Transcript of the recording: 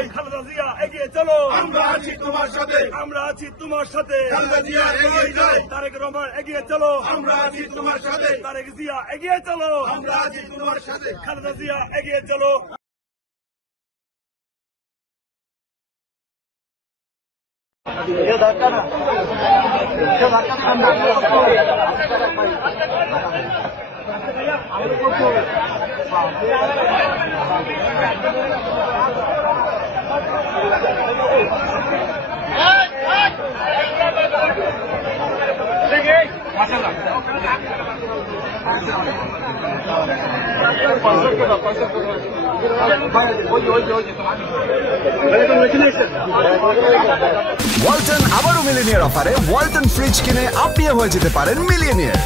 চাই। খালেদা জিয়া এগিয়ে চলো, আমরা আছি তোমার সাথে। আমরা আছি তোমার সাথে। খালেদা জিয়া এগিয়ে যাই। তারেক রহমান এগিয়ে চলো, আমরা আছি তোমার সাথে। তারেক জিয়া এগিয়ে চলো, আমরা আছি তোমার সাথে। খালেদা জিয়া এগিয়ে চলো। ওয়ালটন আবারও মিলিনিয়ার অফারে ওয়ালটন ফ্রিজ কিনে আপনিও হয়ে যেতে পারেন মিলিয়নিয়ার।